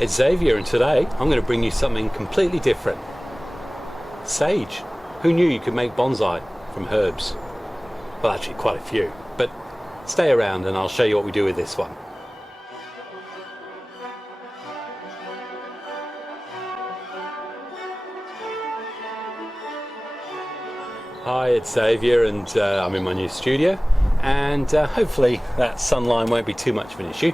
It's Xavier, and today I'm going to bring you something completely different. Sage. Who knew you could make bonsai from herbs? Well, actually quite a few, but stay around and I'll show you what we do with this one. Hi, it's Xavier, and I'm in my new studio, and hopefully that sunline won't be too much of an issue.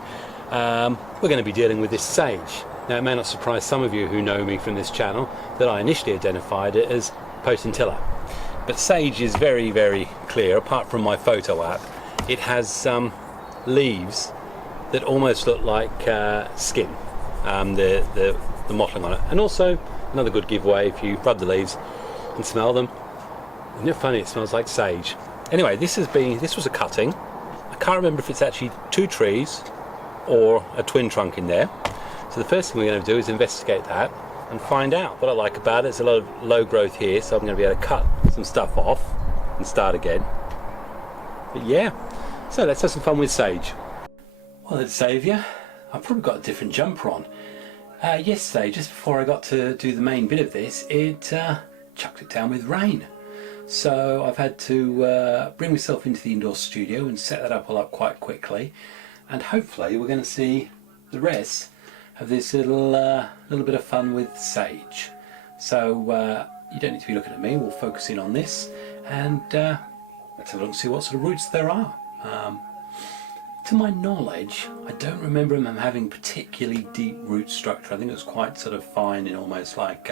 We're going to be dealing with this sage. Now, it may not surprise some of you who know me from this channel that I initially identified it as potentilla, but sage is very, very clear. Apart from my photo app, it has leaves that almost look like skin, the mottling on it, and also another good giveaway if you rub the leaves and smell them. Isn't it funny? It smells like sage. Anyway, this was a cutting. I can't remember if it's actually two trees or a twin trunk in there. So the first thing we're going to do is investigate that and find out. What I like about it is a lot of low growth here, so I'm going to be able to cut some stuff off and start again. But yeah, so let's have some fun with sage. Well, it's Xavier. I've probably got a different jumper on. Yesterday, just before I got to do the main bit of this, it chucked it down with rain. So I've had to bring myself into the indoor studio and set that up all up quite quickly, and hopefully we're going to see the rest of this little bit of fun with sage. So you don't need to be looking at me, we'll focus in on this, and let's have a look and see what sort of roots there are. To my knowledge, I don't remember them having particularly deep root structure. I think it was quite sort of fine and almost like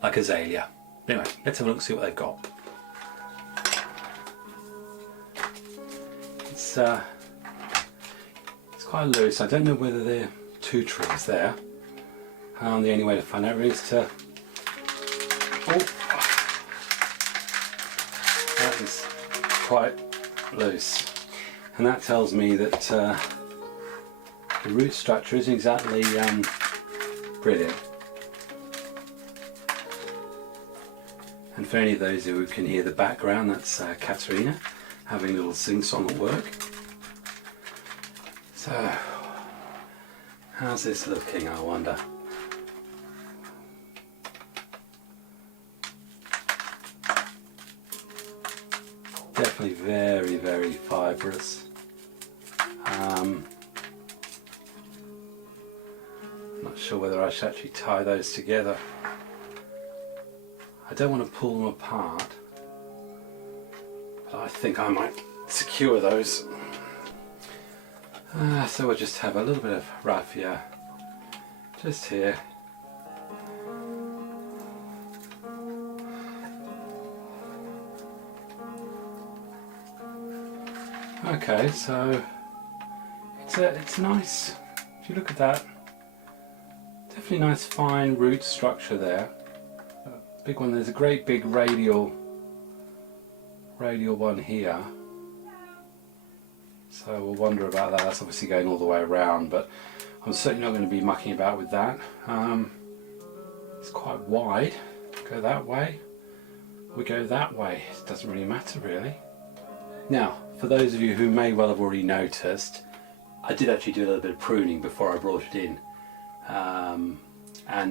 azalea. Anyway, let's have a look and see what they've got. It's quite loose. I don't know whether there are two trees there. The only way to find out is to... Oh, that is quite loose, and that tells me that the root structure isn't exactly brilliant. And for any of those who can hear the background, that's Katerina having a little sing-song at work. So, how's this looking, I wonder? Definitely very, very fibrous. I'm not sure whether I should actually tie those together. I don't want to pull them apart, but I think I might secure those. So we'll just have a little bit of raffia just here. Okay, so it's nice. If you look at that, definitely nice fine root structure there. Big one. There's a great big radial one here. So we'll wonder about that. That's obviously going all the way around, but I'm certainly not going to be mucking about with that. It's quite wide. Go that way. We go that way. It doesn't really matter really. Now, for those of you who may well have already noticed, I did actually do a little bit of pruning before I brought it in, and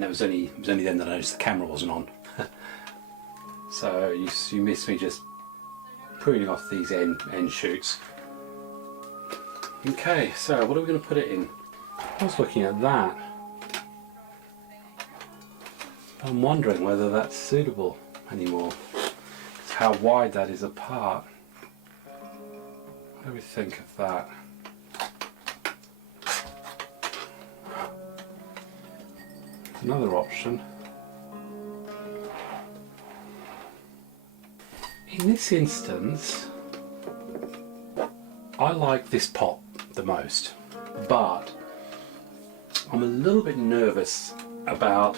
it was only then that I noticed the camera wasn't on. So you missed me just pruning off these end shoots. Okay, so what are we going to put it in? I was looking at that. I'm wondering whether that's suitable anymore. It's how wide that is apart. What do we think of that? Another option. In this instance, I like this pot the most, but I'm a little bit nervous about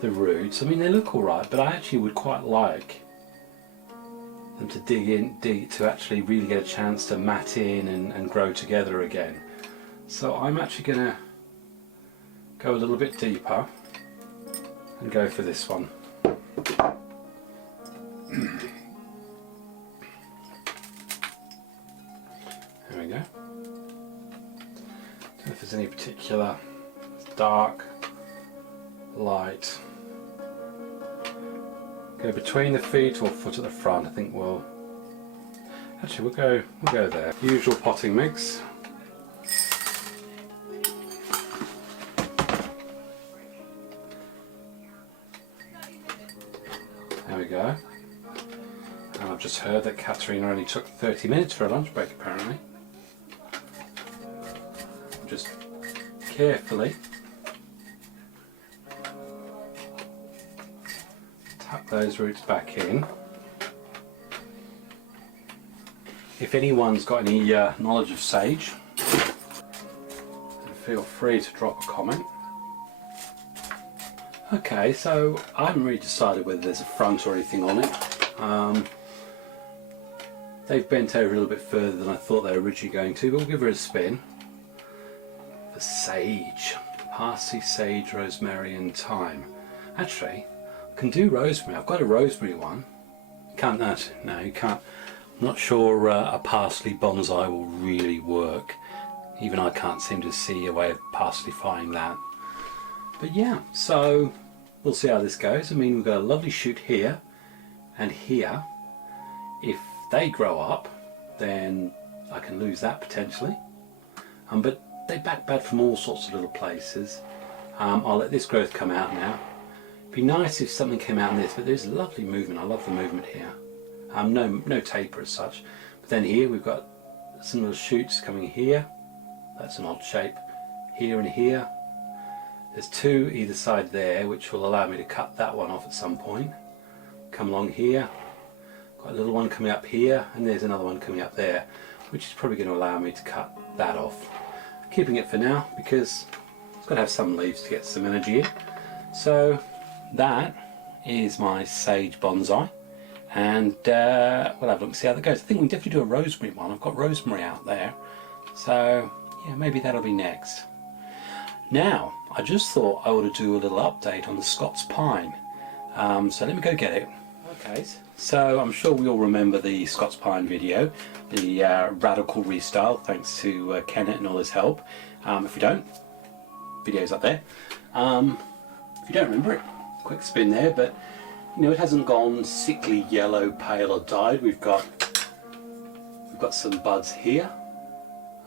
the roots. I mean, they look alright, but I actually would quite like them to dig to actually really get a chance to mat in and grow together again. So I'm actually going to go a little bit deeper and go for this one. There we go. Don't know if there's any particular dark, light. Go between the feet or foot at the front. I think we'll go there. Usual potting mix. There we go. And I've just heard that Katerina only took 30 minutes for a lunch break apparently. Just carefully tuck those roots back in. If anyone's got any knowledge of sage, feel free to drop a comment. Okay, so I haven't really decided whether there's a front or anything on it. They've bent over a little bit further than I thought they were originally going to, but we'll give her a spin. The sage. Parsley, sage, rosemary and thyme. Actually, I can do rosemary. I've got a rosemary one. Can't that? No, you can't. I'm not sure a parsley bonsai will really work. Even I can't seem to see a way of parsleyifying that. But yeah, so we'll see how this goes. I mean, we've got a lovely shoot here and here. If they grow up, then I can lose that potentially. But they back bad from all sorts of little places. I'll let this growth come out now. It'd be nice if something came out in this, but there's lovely movement. I love the movement here. No taper as such. But then here we've got some little shoots coming here. That's an odd shape. Here and here. There's two either side there, which will allow me to cut that one off at some point. Come along here. Got a little one coming up here, and there's another one coming up there, which is probably going to allow me to cut that off. Keeping it for now because it's got to have some leaves to get some energy in. So that is my sage bonsai, and we'll have a look and see how that goes. I think we can definitely do a rosemary one. I've got rosemary out there, so yeah, maybe that'll be next. Now, I just thought I ought to do a little update on the Scots Pine. So let me go get it. Okay, so I'm sure we all remember the Scots Pine video, the radical restyle, thanks to Kenneth and all his help. If you don't, video's up there. If you don't remember it, quick spin there, but you know, it hasn't gone sickly yellow, pale or dyed. We've got some buds here.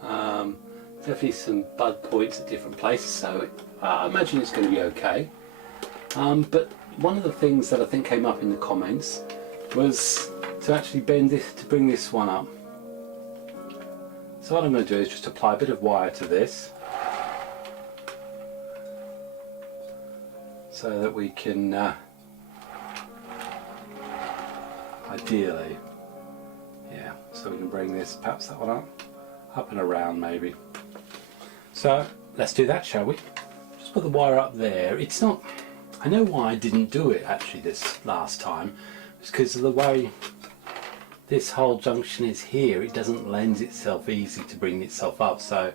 Definitely some bud points at different places, so I imagine it's going to be okay. But one of the things that I think came up in the comments was to actually bend this, to bring this one up. So what I'm going to do is just apply a bit of wire to this, so that we can ideally, yeah, so we can bring this, perhaps that one up and around maybe. So let's do that, shall we? Just put the wire up there. It's not, I know why I didn't do it actually this last time. It's because of the way this whole junction is here. It doesn't lend itself easy to bring itself up. So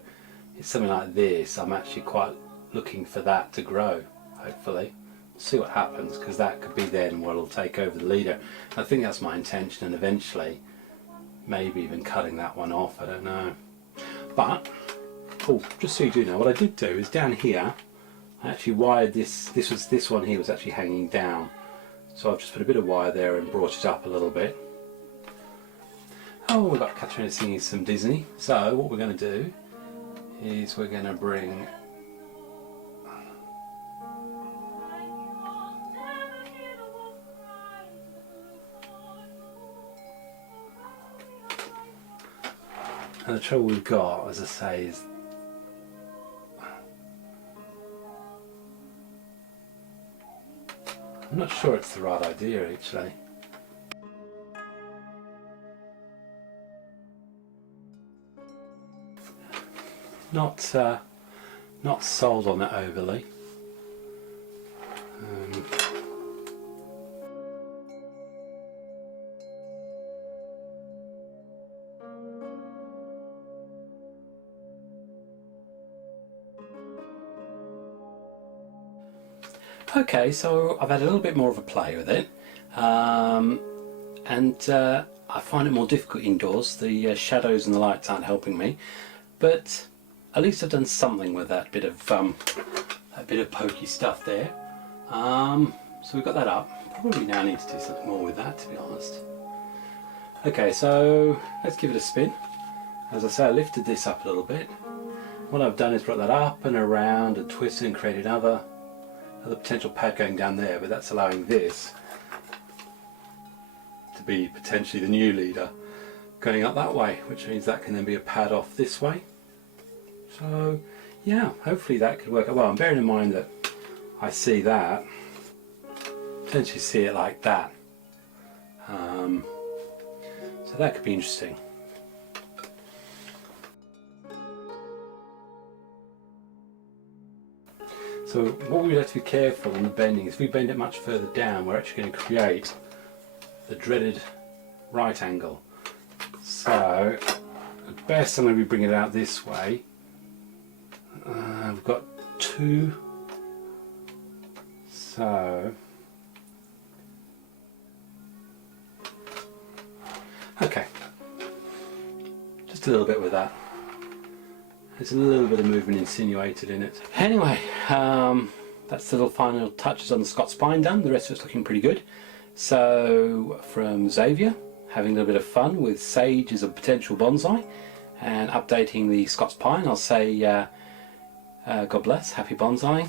it's something like this. I'm actually quite looking for that to grow, hopefully. We'll see what happens, because that could be then what will take over the leader. I think that's my intention, and eventually maybe even cutting that one off, I don't know. But oh, just so you do know, what I did do is down here I actually wired this one here was actually hanging down, so I've just put a bit of wire there and brought it up a little bit. Oh, we've got Katerina singing some Disney, so what we're going to do is we're going to bring and the trouble we've got, as I say, is I'm not sure it's the right idea actually. Not sold on it overly. Okay, so I've had a little bit more of a play with it, and I find it more difficult indoors. The shadows and the lights aren't helping me, but at least I've done something with that bit of a bit of pokey stuff there. So we've got that up. Probably now need to do something more with that, to be honest. Okay, so let's give it a spin. As I say, I lifted this up a little bit. What I've done is brought that up and around and twisted and created another potential pad going down there, but that's allowing this to be potentially the new leader going up that way, which means that can then be a pad off this way. So yeah, hopefully that could work. Well, I'm bearing in mind that I see that, potentially see it like that. So that could be interesting. So what we have to be careful on the bending is if we bend it much further down, we're actually going to create the dreaded right angle. So at best I'm going to be bringing it out this way. We've got two, so okay, just a little bit with that. There's a little bit of movement insinuated in it. Anyway, that's the little final touches on the Scots Pine done. The rest of it's looking pretty good. So from Xavier, having a little bit of fun with Sage as a potential bonsai and updating the Scots Pine, I'll say God bless, happy bonsaiing,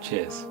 cheers.